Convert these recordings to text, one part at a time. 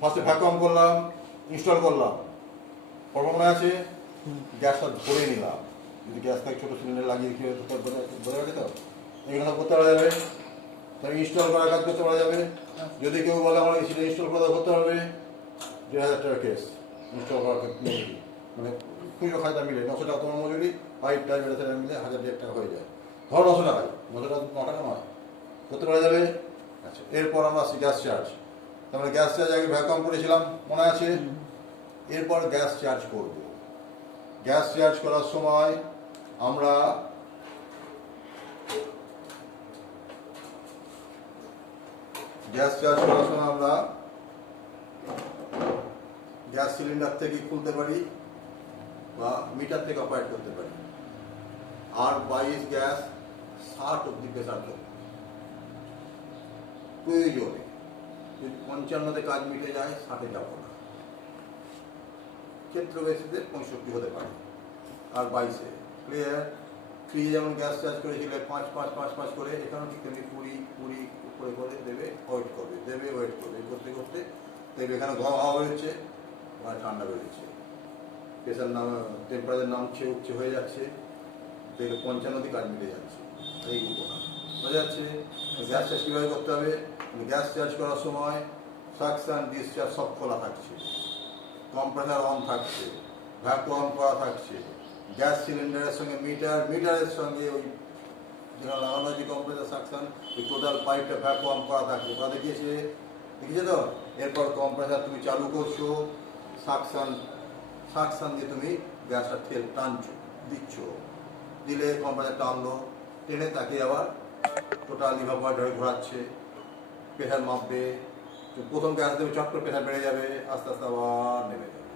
ফার্স্টে ভ্যাকুয়াম করলাম, ইনস্টল করলাম, পর মনে আছে গ্যাসটা ধরে নিলাম। যদি গ্যাস থাকে ছোটো সিলিন্ডার লাগিয়ে বোঝা গেছে তো, এগুলো সব করতে পারা যাবে। তাহলে ইনস্টল করার কাজ করতে পারা যাবে। যদি কেউ বলে আমার সেটা ইনস্টল করা করতে হবে, 2000 টাকা কেস ইনস্টল করার মজুরি, মানে খুচরো খাজনা মিলে 900 টাকা তোমার মজুরি, পাইপ টাইপ এটা মিলে 1000 টাকা হয়ে যায়। ধরো 900 টাকায়, 900 টাকা 9 টাকা নয়, করতে পারা যাবে। আচ্ছা, এরপর আমরা আসছি গ্যাস চার্জ। তারপরে গ্যাস চার্জ আগে ভ্যাকুয়াম করেছিলাম মনে আছে। এরপর গ্যাস চার্জ করব। গ্যাস চার্জ করার সময় আমরা গ্যাস সিলিন্ডার থেকে খুলতে পারি বা মিটার থেকে অপারেট করতে পারি। আর 22 গ্যাস 60 অব্দি প্রেসার দেবো প্রয়োজনে। যদি 55-তে কাজ মিটে যায় 60-এ যাবো না, ক্ষেত্র বেশিতে 65 হতে পারে। আর 22-এ ক্লিয়ার। 3 যেমন গ্যাস চার্জ করেছিলে 5 5 5 5 করে, এখানেও ঠিক তেমনি 20 20 করে করে দেবে, ওয়েট করবে, দেবে ওয়েট করবে, করতে করতে দেখবে এখানে গরম হাওয়া বেরোচ্ছে, ওখানে ঠান্ডা বেরোচ্ছে, প্রেশার টেম্পারেচার নামছে উঠছে হয়ে যাচ্ছে, দেখবে 55-তে কাজ মিটে যাচ্ছে। এই উপকার বোঝা যাচ্ছে। গ্যাস চার্জ কীভাবে করতে হবে? গ্যাস চার্জ করার সময় সাকশন ডিসচার্জ সব খোলা থাকছে, কম্প্রেসার অন থাকছে, ভ্যাকুয়াম করা থাকছে, গ্যাস সিলিন্ডারের সঙ্গে মিটারের সঙ্গে ওই যেটা লাগানো হয়েছে কম্প্রেসার সাকশন, ওই টোটাল পাইপটা ভ্যাকুয়াম করা থাকছে, ওটা দেখিয়েছে তো। এরপর কম্প্রেসার তুমি চালু করছো, সাকশন দিয়ে তুমি গ্যাসটা টানছো, দিচ্ছ, দিলে কম্প্রেসার টানলো, টেনে তাকে আবার টোটাল ইভাপোরেটরে ঘোরাচ্ছে, প্রেশার মাপবে। প্রথম গ্যাস দেবে, চট করে প্রেশার বেড়ে যাবে, আস্তে আস্তে আবার নেমে যাবে।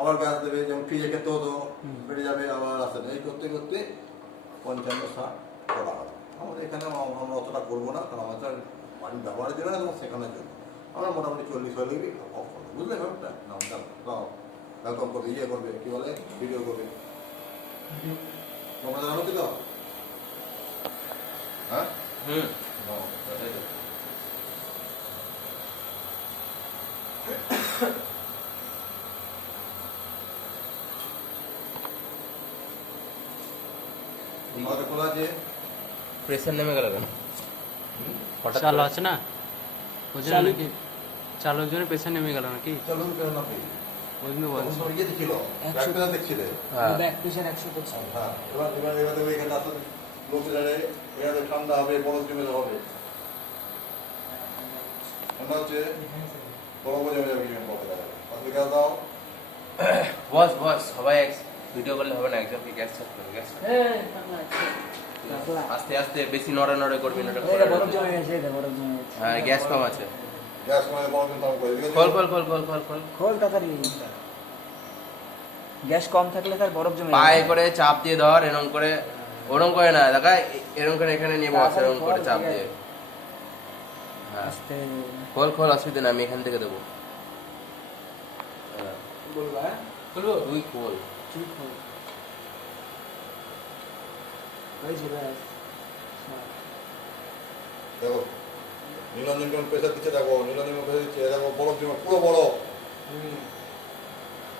আবার গ্যাস দেবে, যেমন ফ্রিজে খেতে হতো, বেড়ে যাবে, আবার আস্তে এই করতে করতে 55-60 করা হবে। আমাদের এখানে আমরা অতটা করবো না, কারণ আমাদের বাড়ির ব্যবহারের জন্য এবং শেখানোর জন্য আমরা মোটামুটি 40 হলে অফ করবো, বুঝলে ব্যাপারটা? না ভ্যাকুয়াম করবে, ইয়ে করবে, কী বলে, ভিডিও করবে, তোমরা জানো তো? হ্যাঁ খোলা আছে, প্রেসার নেমে গেল কেন? চালু আছে না ওই জন্য নাকি? চালুর জন্য প্রেসার নেমে গেল নাকি? চলুন প্রেরণা না পেয়ে ওই জন্য বলছি। ইয়ে ছিল, ব্যাক প্রেসার দেখছিলে। ব্যাক প্রেসার 100 তো ছিল। হ্যাঁ, এবার দেখবে এখানে আসলে লোকে জানে এখানে ঠান্ডা হবে, বরফ জমে হবে, ঠান্ডা হচ্ছে বরফ জমে যাবে, কিছু পথে আসলে গ্যাস দাও। বস সবাই ভিডিও করলে হবে না, একজনকে গ্যাস চেক করবে। গ্যাস আস্তে আস্তে, বেশি নড়ে নড়ে করবি না। বরফ জমে গেছে, এটা বরফ জমে গেছে। হ্যাঁ, গ্যাস কম আছে। গ্যাস মানে বরফ জমে করে দিকে খোল খোল খোল খোল খোল খোল খোল তাড়াতাড়ি। গ্যাস কম থাকলে তার বরফ জমে পায়ে করে চাপ দিয়ে ধর, এরকম করে, ওরকম করে না দেখা, এরকম করে এখানে নিয়ে বস, এরকম করে চাপ দিয়ে। হ্যাঁ, আস্তে খোল খোল, অসুবিধা না, আমি এখান থেকে দেবো। বলবা খুলবো? তুই খোল। তুই খোল। ওই যে ব্যাস। দেখো নীলাঞ্জন কেমন প্রেসার দিচ্ছে, দেখো নীলাঞ্জন প্রেসার দিচ্ছে, দেখো বরফ জমে পুরো বরফ।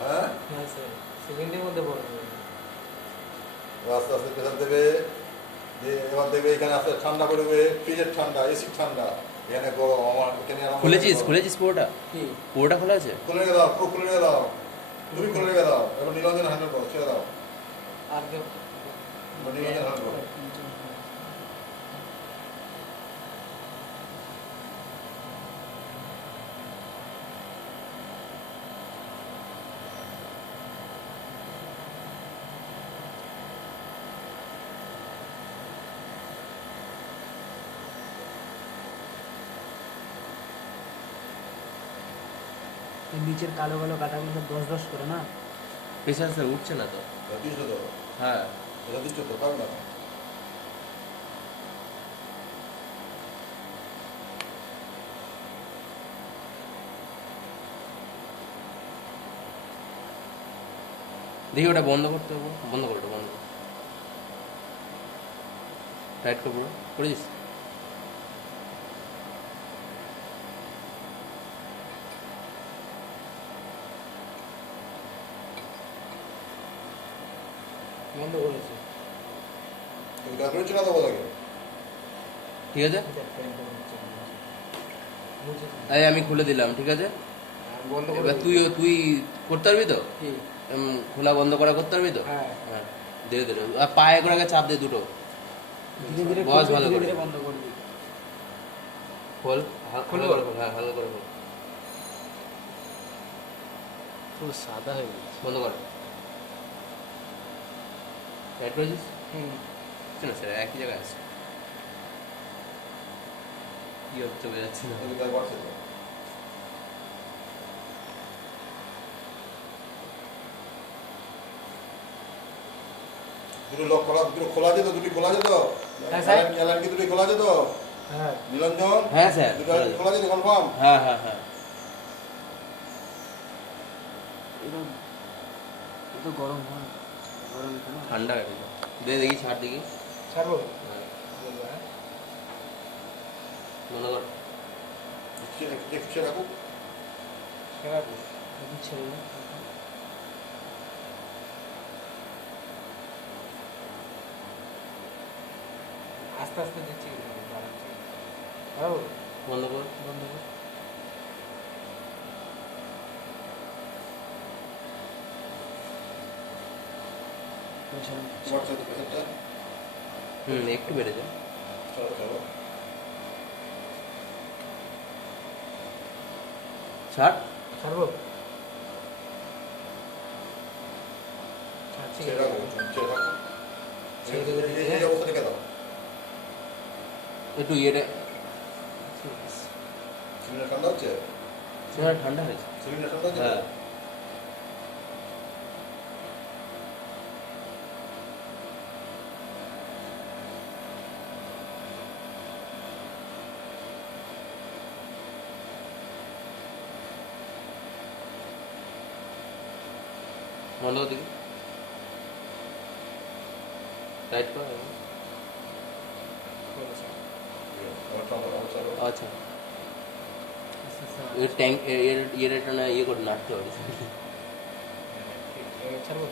হ্যাঁ, হ্যাঁ স্যার, সেকেন্ডের মধ্যে বরফ জমে গেছে। আস্তে আস্তে প্রেসার দেবে, দিয়ে এবার দেবে এখানে আস্তে ঠান্ডা করবে, ফ্রিজের ঠান্ডা, এসির ঠান্ডা, এখানে গরম। আমার এখানে খুলেছিস পুরোটা? কি পুরোটা খোলা আছে? খুলে রেখে দাও, পুরো খুলে রেখে দাও, তুমি খুলে রেখে দাও। এবার নীলাঞ্জন হ্যান্ডেল করো, ছেড়ে দাও, আর কেউ? এবার নীলাঞ্জন হ্যান্ডেল করো। নিচের কালো কালো কাটাগুলো সব 10 করে না? প্রেসার স্যার উঠছে না তো। দিচ্ছ তো? হ্যাঁ, এটা দিচ্ছ তো, পারো না? দেখি ওটা বন্ধ করতে হবে। বন্ধ করো, ওটা বন্ধ করো, টাইট করবো, করেছিস? বন্ধ করেছে। গ্যাস বেরোচ্ছে না তো কোথাকে? ঠিক আছে এটা ফ্যানটা হচ্ছে মুছে দিন। এই আমি খুলে দিলাম, ঠিক আছে? বন্ধ করে এবার দিন। তুই করতে পারবি তো? কি? খোলা বন্ধ করা করতে পারবি তো? হ্যাঁ। হ্যাঁ, ধীরে ধীরে আর পায়ে করে আগে চাপ দে দুটো। ধীরে ধীরে বস খুলবি, ভালো ধীরে করে। ধীরে বন্ধ করবি। খোল, খুলো। হালকা করে খোল, হ্যাঁ হালকা করে খোল। পুরো সাদা হয়ে গেছে। বন্ধ কর। টাইট করেছিস? হুম। না স্যার, একই জায়গায় আছে। কি হচ্ছে বোঝা যাচ্ছে না। গ্যাস বাড়ছে তো। দুটো লক করা, দুটো খোলা আছে তো? দুটি খোলা আছে তো? হ্যাঁ, স্যার। অ্যালার্ম কি দুটি খোলা আছে তো? হ্যাঁ। নিরঞ্জন? হ্যাঁ স্যার, দুটো খোলা আছে তো কনফার্ম? হ্যাঁ হ্যাঁ হ্যাঁ। এটা এটা গরম হয়। গরম কেন? ঠান্ডা হয়ে গেছে। দে দেখি, ছাড় দেখি। ছাড়বো? হ্যাঁ, বলবো, হ্যাঁ। বন্ধ কর। একটু রাখুক। ছাড়বো। এখন ছেড়ে দিন। আস্তে আস্তে দিচ্ছি, বাড়াচ্ছি। ছাড়বো? বন্ধ কর। বন্ধ কর। বাড়ছে তো প্রেসারটা? একটু বেড়েছে। চলো চলো। ছাড়। ছাড়বো? ছাড়ছি। ছেড়ে রাখো, ছেড়ে রাখো। ছেড়ে দেবে দিদি, এই অবস্থা রেখে দাও। একটু ইয়েটা সিলিন্ডার ঠান্ডা হচ্ছে? সিলিন্ডার ঠান্ডা হয়েছে। সিলিন্ডার ঠান্ডা হচ্ছে? হ্যাঁ। বন্ধ কর দেখি। টাইট কর। আমার ঠান্ডা অবস্থা। আচ্ছা, এর ট্যাঙ্ক এর এটা না ইয়ে করে নাড়তে হবে। ছাড়বো?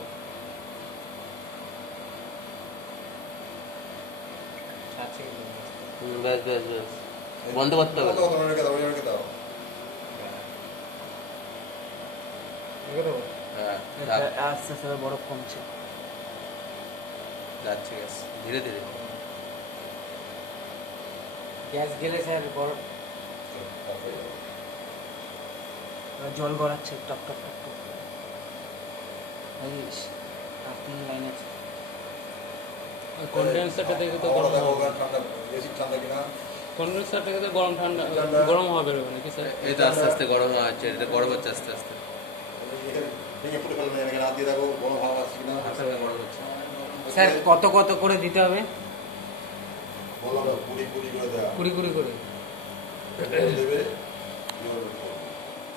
ছাড়ছি কিন্তু। ব্যাস ব্যাস ব্যাস, বন্ধ করতে হবে। বন্ধ করতে রেখে দাও, রেখে দাও। রেখে দেবো? হ্যাঁ, আস্তে আস্তে বরফ কমছে। যাচ্ছে গ্যাস ধীরে ধীরে। গ্যাস গেলে স্যার বরফ জল গড়াচ্ছে টক টক টক টক করে। বুঝিস? আপনি লাইন আছে। কন্ডেন্সারটা দেখে তো আবার গরম দেখো হবে। ঠান্ডা, বেশি ঠান্ডা কিনা। কন্ডেন্সারটা দেখে তো গরম ঠান্ডা গরম হবে নাকি স্যার? এই তো আস্তে আস্তে গরম হচ্ছে, এটা গরম হচ্ছে আস্তে আস্তে। এখানে ভেঙে ফুটে ফেলবে, এখানে হাত দিয়ে দেখো গরম হাওয়া আসছে কিনা। আস্তে আস্তে গরম হচ্ছে। স্যার কত কত করে দিতে হবে? বলো না, কুড়ি কুড়ি করে দেওয়া। কুড়ি কুড়ি করে। দেবে।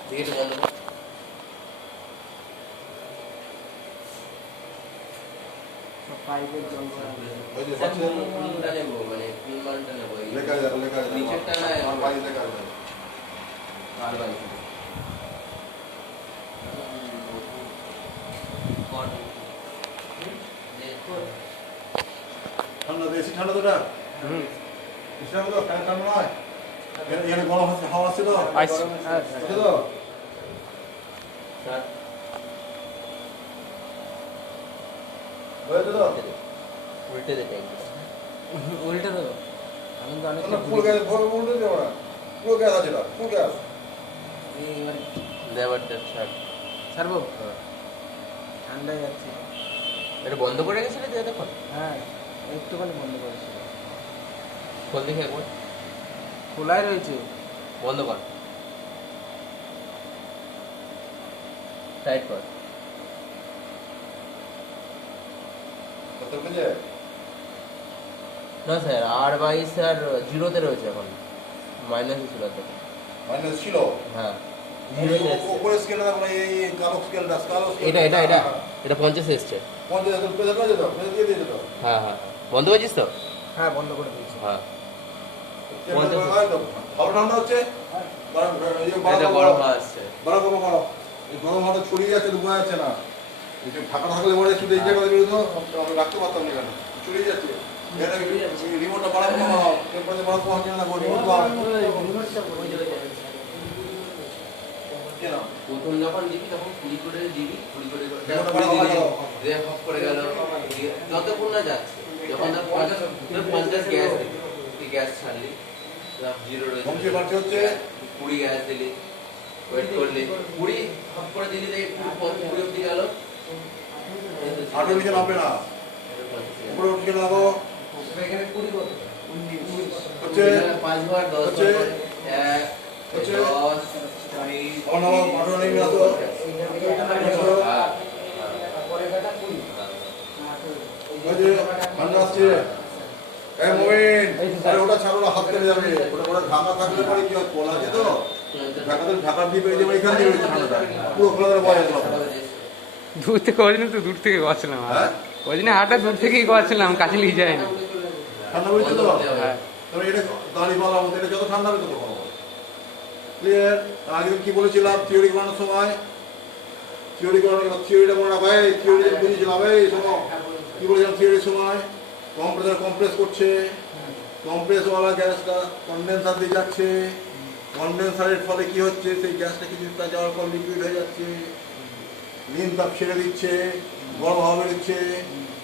দেখি একটু বন্ধ কর। সব পাইপের জল গড়াচ্ছে। ওই যে স্যার, বাচ্চা- কোনটা নেবো? মানে কোন মালটা নেবো? এই লেখা যাবে, লেখা যাবে। নিচেরটা না আমার বাইরে লেখা যাবে। আর বাড়ি ঠান্ডা, বেশি ঠান্ডা তো এটা? বেশি ঠান্ডা তো? ফ্যান ঠান্ডা নয়? এখানে গরম হচ্ছে, হাওয়া আসছে তো? আসছে। আছে তো? হয়েছে তো? উল্টে দে ট্যাঙ্ক। উল্টে দেবো? আমি তো অনেক না, ফুল গ্যাস উল্টে দেবো না। পুরো গ্যাস আছে এটা, ফুল গ্যাস। এবার দেবার ছাড়। ছাড়বো? ঠান্ডায় যাচ্ছে। এটা বন্ধ করে রেখেছিলে তো এতক্ষণ? হ্যাঁ, একটুখানি বন্ধ করেছিল। খোল দেখি একবার। খোলাই রয়েছে। বন্ধ কর। টাইট কর। কত কেজি? না স্যার, R22 স্যার জিরোতে রয়েছে এখন, মাইনাসে ছিল তো। মাইনাস ছিল। হ্যাঁ, এই জিরোতে এসছে। উপরে স্কেলটা দেখো, এই কালো স্কেলটা, কালো স্কেল। এটা এটা এটা এটা 50 এসছে। 50 প্রেসার আছে তো? প্রেসার দিয়ে দিয়েছে তো? হ্যাঁ হ্যাঁ, বন্ধ করেছিস তো? হ্যাঁ, বন্ধ করে দিয়েছি। হ্যাঁ, ভালো ঠান্ডা হচ্ছে? এটা গরম হাওয়া আসছে। বাড়া গরম হাওয়া। এই গরম হাওয়াটা ছড়িয়ে যাচ্ছে তো বোঝা যাচ্ছে না। কিছু ফাঁকা থাকলে পরে শুধু এই জায়গায় বেরোতো আমি রাখতে পারতাম না কেন চলে যাচ্ছে রিমোটটা বাড়াবো না টেম্পারেচার বাড়াতে হবে না কেন প্রথম যখন দিবি তখন 20 করে দিবি 20 করে রিমোটটা বাড়াবো না দিয়ে অফ করে গেল যতক্ষণ না যাচ্ছে যখন তার 50 গ্যাস দিবি তুই গ্যাস ছাড়লি জিরো রয়েছে কমছে বাড়ছে হচ্ছে 20 গ্যাস দিলি ওয়েট করলি 20 অফ করে দিলি দেখি 20 অবধি গেল 8 নিচে নামবে না উপরে উঠে নামো এখানে 20 কত হচ্ছে 5 বার 10 হচ্ছে 1 হচ্ছে 10 অনাম 18 নেমে আসো পরে কাটা 20 ওই যে ঠান্ডা আসছে এই মোবিন আরে ওটা ছাড়ো না হাত কেটে যাবে ওটা ওটা ঢাকা থাকলে পরে কি হয় খোলা আছে তো ঢাকা দিয়ে বেরিয়ে যাবে এখান দিয়ে বেরিয়ে ঠান্ডাটা পুরো খোলা করে বয়া গেল দূর থেকে ওই দিন তো দূর থেকে গেছিলাম হ্যাঁ ওই দিনে হাঁটা দূর থেকেই গেছিলাম কাছে নিয়ে যায়নি ঠান্ডা বেরিয়েছে তো হ্যাঁ তবে এটা দাঁড়িয়ে পালা আমাদের এটা যত ঠান্ডা হবে তত ভালো ক্লিয়ার আগে কি বলেছিলাম থিওরি করানোর সময় থিওরিটা মনে রাখো এই থিওরি বুঝেছিলাম এই শোনো কি বলেছিলাম থিওরির সময় কম্প্রেসার কম্প্রেস করছে কম্প্রেসওয়ালা গ্যাসটা কন্ডেন্সার দিয়ে যাচ্ছে কন্ডেন্সারের ফলে কি হচ্ছে সেই গ্যাসটা কিছুটা যাওয়ার পর লিকুইড হয়ে যাচ্ছে নিম তাপ ছেড়ে দিচ্ছে গরম হাওয়া বেরোচ্ছে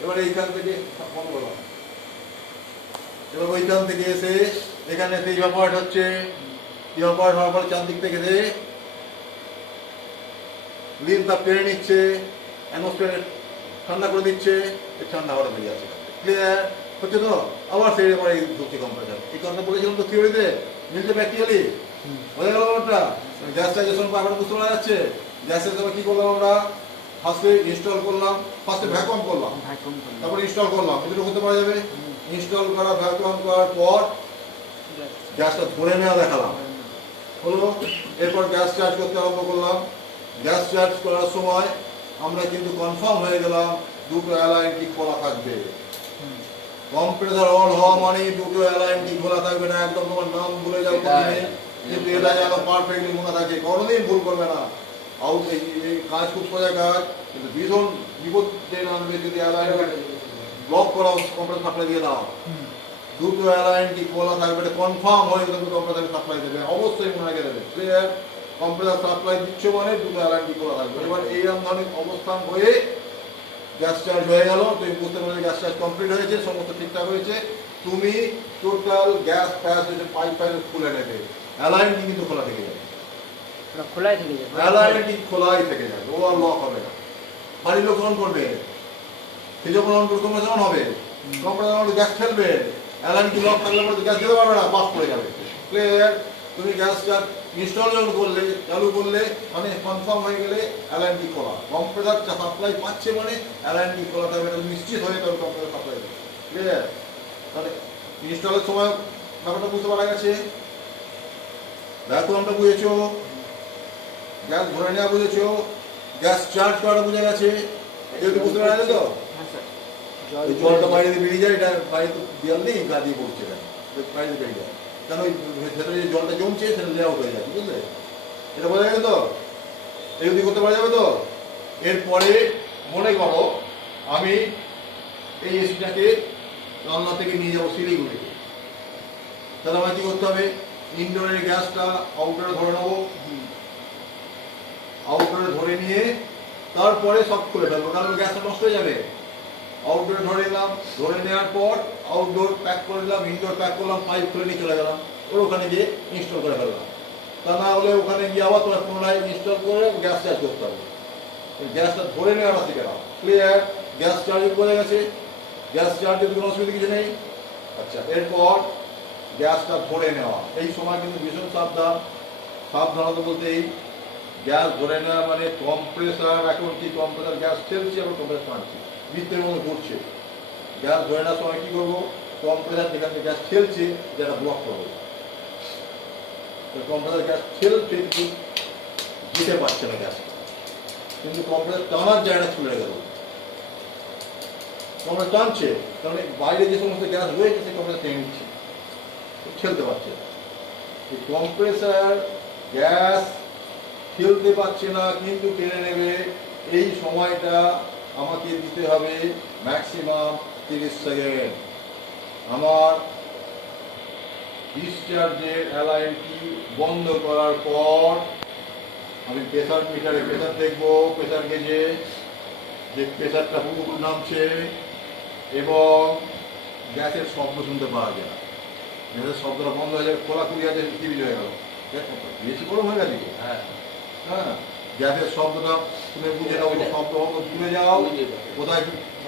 এবার এইখান থেকে বন্ধ করলাম এবার ওইখান থেকে এসে এখানে সেই ইভাপোরেট হচ্ছে ইভাপোরেট হওয়ার পরে চারদিক থেকে এসে নিম তাপ টেনে নিচ্ছে অ্যাটমসফিয়ার ঠান্ডা করে দিচ্ছে এই ঠান্ডা হাওয়াটা বেরিয়ে যাচ্ছে ক্লিয়ার হচ্ছে তো আবার সেই পরে ঢুকছে কম্প্রেসার এই কথা বলেছিলাম তো থিওরিতে মিলছে প্র্যাকটিক্যালি বোঝা গেল ব্যাপারটা গ্যাসটা যে সময় আবার বুঝতে পারা যাচ্ছে গ্যাসের সময় কি করলাম আমরা ফার্স্টে ইনস্টল করলাম ফার্স্টে ভ্যাকুয়াম করলাম তারপর ইনস্টল করলাম এগুলো করতে পারা যাবে ইনস্টল করা ভ্যাকুয়াম করার পর গ্যাসটা ধরে নেওয়া দেখালাম হলো এরপর গ্যাস চার্জ করতে আরম্ভ করলাম গ্যাস চার্জ করার সময় আমরা কিন্তু কনফার্ম হয়ে গেলাম দুটো অ্যালাইন কি খোলা থাকবে কম্প্রেসার অন হওয়া মানে দুটো অ্যালাইন কি খোলা থাকবে না একদম তোমার নাম ভুলে যাও কিন্তু এটা যেন পারফেক্টলি মনে থাকে কোনোদিন ভুল করবে না আউট এই কাজ খুব সোজা কাজ কিন্তু ভীষণ বিপদ টেনে আনবে যদি অ্যালাইন ব্লক করা কম্প্রেসার সাপ্লাই দিয়ে দাও দুটো অ্যালাইন কি খোলা থাকবে এটা কনফার্ম হয়ে গেলে কম্প্রেসার সাপ্লাই দেবে অবশ্যই মনে রেখে দেবে ক্লিয়ার কম্প্রেসার সাপ্লাই দিচ্ছে মানে দুটো অ্যালাইন কি খোলা থাকবে এবার এইরকম ধরনের অবস্থান হয়ে গ্যাস চার্জ হয়ে গেল তুমি বুঝতে পারলে গ্যাস চার্জ কমপ্লিট হয়েছে সমস্ত ঠিকঠাক হয়েছে তুমি টোটাল গ্যাস প্যাস হয়েছে পাইপ খুলে নেবে অ্যালাইনটি কিন্তু খোলা থেকে যাবে খোলাই থেকে যাবে অ্যালাইনটি খোলাই থেকে যাবে ও আর লক হবে না বাড়ির লোক অন করবে সে যখন অন করবে তোমরা যখন হবে কম্প্রেসার গ্যাস ফেলবে অ্যালাইনটি লক থাকলে পরে গ্যাস যেতে পারবে না বাস পড়ে যাবে ক্লিয়ার তুমি গ্যাস চার্জ ইনস্টল যখন করলে চালু করলে মানে কনফার্ম হয়ে গেলে অ্যালাইনটি খোলা কম্প্রেসার সাপ্লাই পাচ্ছে মানে অ্যালাইনটি খোলা থাকবে এটা নিশ্চিত হয়ে তবে কম্প্রেসার সাপ্লাই দেবে ক্লিয়ার তাহলে ইনস্টলের সময় ব্যাপারটা বুঝতে পারা গেছে ভ্যাকুয়ামটা বুঝেছো গ্যাস ভরে নেওয়া বুঝেছো গ্যাস চার্জ করাটা বুঝে গেছে যেহেতু বুঝতে পারা গেছে তো হ্যাঁ স্যার ওই জলটা বাইরে দিয়ে বেরিয়ে যায় এটা বাইরে তো দেওয়াল নেই গা দিয়ে পড়ছে এটা বাইরে বেরিয়ে যায় কেন ওই ভেতরে যে জলটা জমছে সেটা লে আউট হয়ে যায় বুঝলে এটা বোঝা গেল তো এই যদি করতে পারা যাবে তো এরপরে মনে করো আমি এই এসিটাকে রান্না থেকে নিয়ে যাবো শিলিগুড়িতে তাহলে আমাকে কি করতে হবে ইনডোরের গ্যাসটা আউটডোরে ধরে নেবো আউটডোরে ধরে নিয়ে তারপরে সব খুলে ফেলবো কারণ গ্যাসটা নষ্ট হয়ে যাবে আউটডোরে ধরে নিলাম ধরে নেওয়ার পর আউটডোর প্যাক করে দিলাম ইনডোর প্যাক করলাম পাইপ খুলে নিয়ে চলে গেলাম ওর ওখানে গিয়ে ইনস্টল করে ফেললাম তা না হলে ওখানে গিয়ে আবার তোমার পুনরায় ইনস্টল করে গ্যাস চার্জ করতে হবে গ্যাসটা ধরে নেওয়াটা শিখে নাও ক্লিয়ার গ্যাস চার্জ বোঝা গেছে গ্যাস চার্জের কোনো অসুবিধা কিছু নেই আচ্ছা এরপর গ্যাসটা ধরে নেওয়া এই সময় কিন্তু ভীষণ সাবধানতা বলতে এই গ্যাস ধরে নেওয়া মানে কম্প্রেসার এখন কি কম্প্রেসার গ্যাস ঠেলছে এবং কম্প্রেসার টানছে বৃত্তের মধ্যে ঘুরছে গ্যাস ধরে নেওয়ার সময় কি করবো কম্প্রেসার যেখান থেকে গ্যাস ঠেলছে যেটা ব্লক করবো কম্প্রেসার গ্যাস ঠেলছে কিন্তু দিতে পারছে না গ্যাস কিন্তু কম্প্রেসার টানার জায়গাটা খুলে গেল কম্প্রেসার টানছে কারণ বাইরে যে সমস্ত গ্যাস রয়েছে সেই কম্প্রেসার টেনে নিচ্ছে ঠেলতে পারছে এই কম্প্রেসার গ্যাস ঠেলতে পারছে না কিন্তু টেনে নেবে এই সময়টা আমাকে দিতে হবে ম্যাক্সিমাম 30 সেকেন্ড। আমার ডিসচার্জের অ্যালাইনটি বন্ধ করার পর আমি প্রেসার মিটারে প্রেসার দেখবো, প্রেসার গেজে যে প্রেসারটা হুক নামছে এবং গ্যাসের শব্দ শুনতে পাওয়া যায়। গ্যাসের শব্দটা বন্ধ হয়ে যাবে, খোলাখুলি আছে, টিভি হয়ে গেল, বেশি গরম হয়ে গেছে। হ্যাঁ হ্যাঁ, গ্যাসের শব্দটা শুনে বুঝে নাও, শব্দ ভুলে যাও কোথায়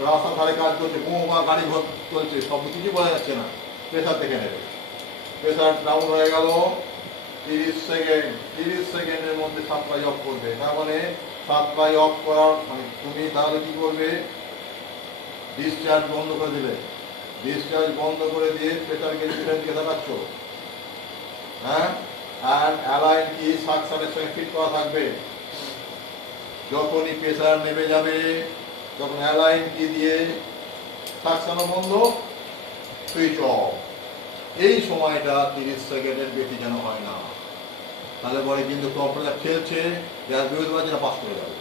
রাস্তার ধারে কাজ করছে, বা গাড়ি ঘর চলছে, শব্দ কিছু বোঝা যাচ্ছে না। প্রেসার দেখে নেবে, প্রেসার ডাউন হয়ে গেল, 30 সেকেন্ড, 30 সেকেন্ডের মধ্যে সাপ্লাই অফ করবে। তার মানে সাপ্লাই অফ করার মানে তুমি তাহলে কি করবে, ডিসচার্জ বন্ধ করে দিলে, ডিসচার্জ বন্ধ করে দিয়ে প্রেসারকে দিকে দেখাচ্ছ। হ্যাঁ, আর অ্যালাইন কি সাকশনের সঙ্গে ফিট করা থাকবে। যখনই প্রেসার নেমে যাবে তখন অ্যালাইন কি দিয়ে সাকশনও বন্ধ, সুইচ অফ। এই সময়টা 30 সেকেন্ডের বেশি যেন হয় না, তাহলে পরে কিন্তু কম্প্রেসার ঠেলছে, গ্যাস বেরোতে পারছে না, পাস করে যাবে।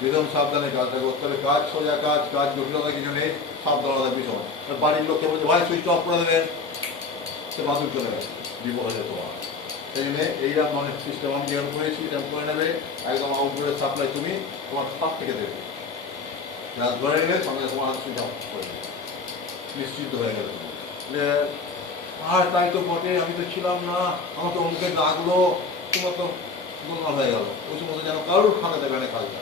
ভীষণ সাবধানে কাজটা করতে হবে, কাজ সোজা কাজ, কাজ জটিলতা কিছু নেই, সাবধানতা ভীষণ। বাড়ির লোককে বলছে ভাই সুইচ অফ করে দেবেন, সে বাথরুম চলে গেছে, বিপদ হয়ে তোমার। সেই জন্য এইরকম মানে সিস্টেম আমি যেরকম করেছি এরকম করে নেবে, একদম আউটডোরের সাপ্লাই তুমি তোমার হাত থেকে দেবে, গ্যাস ধরে গেলে সঙ্গে তোমার হাত সুইচ অফ করে দেবে, নিশ্চিত হয়ে গেলে। আর তাই তো বটে, আমি তো ছিলাম না, আমার তো অমুকে ডাকলো, তোমার তো গোলমাল হয়ে গেল। ওই সময় যেন কারোর খাতা দেবে না কাজটা,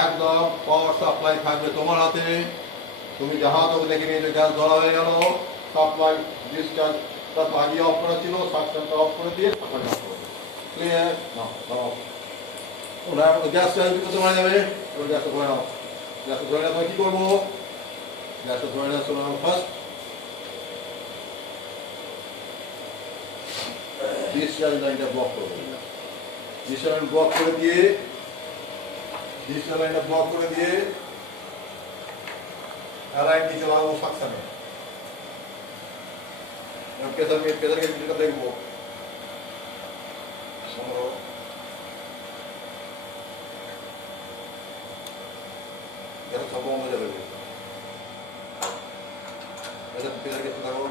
একদম পাওয়ার সাপ্লাই থাকবে তোমার হাতে। তুমি যাহা তো দেখে নিয়েছো গ্যাস ধরা হয়ে গেল, সাপ্লাই ডিসচার্জ তার বাগিয়ে অফ করা ছিল, সাকশনটা অফ করে দিয়ে সাপ্লাই অফ করে ক্লিয়ার। না গ্যাস চার্জ করতে মারা যাবে, ওই গ্যাসটা ধরে নাও। গ্যাসটা ধরে নেওয়া কি করবো, গ্যাসটা ধরে নেওয়া চলে নাও। ফার্স্ট ডিসচার্জ লাইনটা ব্লক করবো, ডিসচার্জ লাইন ব্লক করে দিয়ে, ডিসচার্জ লাইনটা ব্লক করে দিয়ে অ্যালাইন নিচে লাগাবো সাকশনে। প্রেসারকে ভিডিওটা দেখবো, সব বন্ধ হয়ে যাবে। প্রেসারকে দেখো,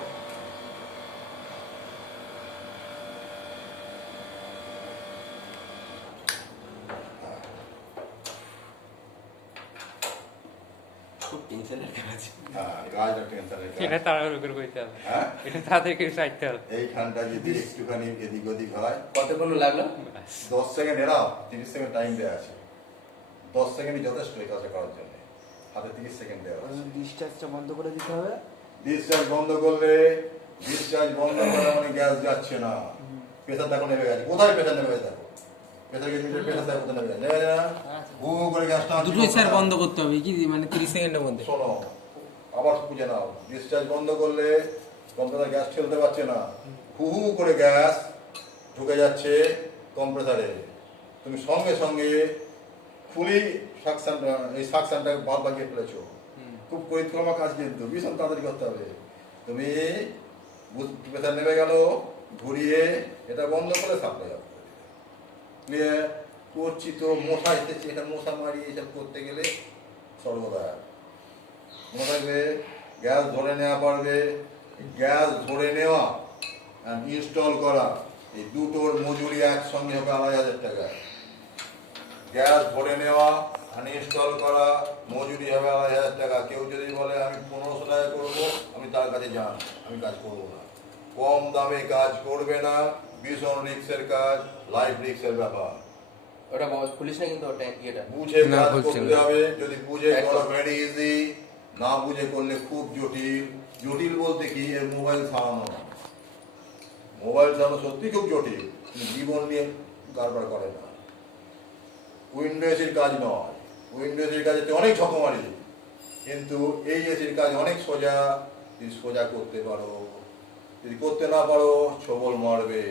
খুব টেনশনের কাজ। হ্যাঁ কাজটা টেনশনের কাজ। এটা তাড়াহুড়ো করে করতে হবে, হ্যাঁ, এটা তাড়াতাড়ি করে চাইতে হবে। এইখানটা যদি একটুখানি এদিক ওদিক হয়, কতক্ষণ লাগলো? 10 সেকেন্ড এরাও 30 সেকেন্ড টাইম দেওয়া আছে, 10 সেকেন্ডই যথেষ্ট এই কাজটা করার জন্য, হাতে 30 সেকেন্ড দেওয়া আছে। ডিসচার্জটা বন্ধ করে দিতে হবে। ডিসচার্জ বন্ধ করলে, ডিসচার্জ বন্ধ করা মানে গ্যাস যাচ্ছে না, প্রেসার দেখো নেমে গেছে। কোথায় প্রেসার নেমে গেছে দেখো, প্রেসার গেছে, প্রেসার দেখো কোথায় নেমে গেছে, নেমে যায় না, হু হু করে গ্যাসটা দুটোই স্যার বন্ধ করতে হবে কি, মানে 30 সেকেন্ডের মধ্যে। শোনো আবার বুঝে নাও, ডিসচার্জ বন্ধ করলে কম্প্রেসার গ্যাস ঠেলতে পারছে না, হু হু করে গ্যাস ঢুকে যাচ্ছে কম্প্রেসারে। তুমি সঙ্গে সঙ্গে ফুলি সাকশনটা, এই সাকশনটা বাদ বাগিয়ে ফেলেছো। খুব পরিক্রমা কাজ, কিন্তু ভীষণ তাড়াতাড়ি করতে হবে। তুমি প্রেসার নেমে গেল, ঘুরিয়ে এটা বন্ধ করে সাপ্লাই অফ করে দিলে। ক্লিয়ার করছি তো, মশা এসেছে, এটা মশা মারি এসব করতে গেলে সর্বদা মনে রাখবে, গ্যাস ধরে নেওয়া পারবে। গ্যাস ধরে নেওয়া আর ইনস্টল করা, এই দুটোর মজুরি একসঙ্গে হবে 2,500 টাকা। গ্যাস ভরে নেওয়া আর ইনস্টল করা মজুরি হবে 2,500 টাকা। কেউ যদি বলে আমি 1500 টাকা করবো, আমি তার কাছে যান, আমি কাজ করবো না। কম দামে কাজ করবে না, ভীষণ রিক্সের কাজ, লাইফ রিক্সের ব্যাপার। ওটা খুলিস না কিন্তু, ওটা ইয়েটা বুঝে কাজ করতে হবে। যদি বুঝে করো ভেরি ইজি, না বুঝে করলে খুব জটিল। জটিল বলতে কি, এর মোবাইল চালানো না, মোবাইল চালানো সত্যি খুব জটিল, জীবন নিয়ে কারবার করে না। উইন্ডো এসির কাজ নয়, উইন্ডো এসির কাজে অনেক ঝকমারি, কিন্তু এই এসির কাজ অনেক সোজা। যদি সোজা করতে পারো, যদি করতে না পারো ছোবল মারবে।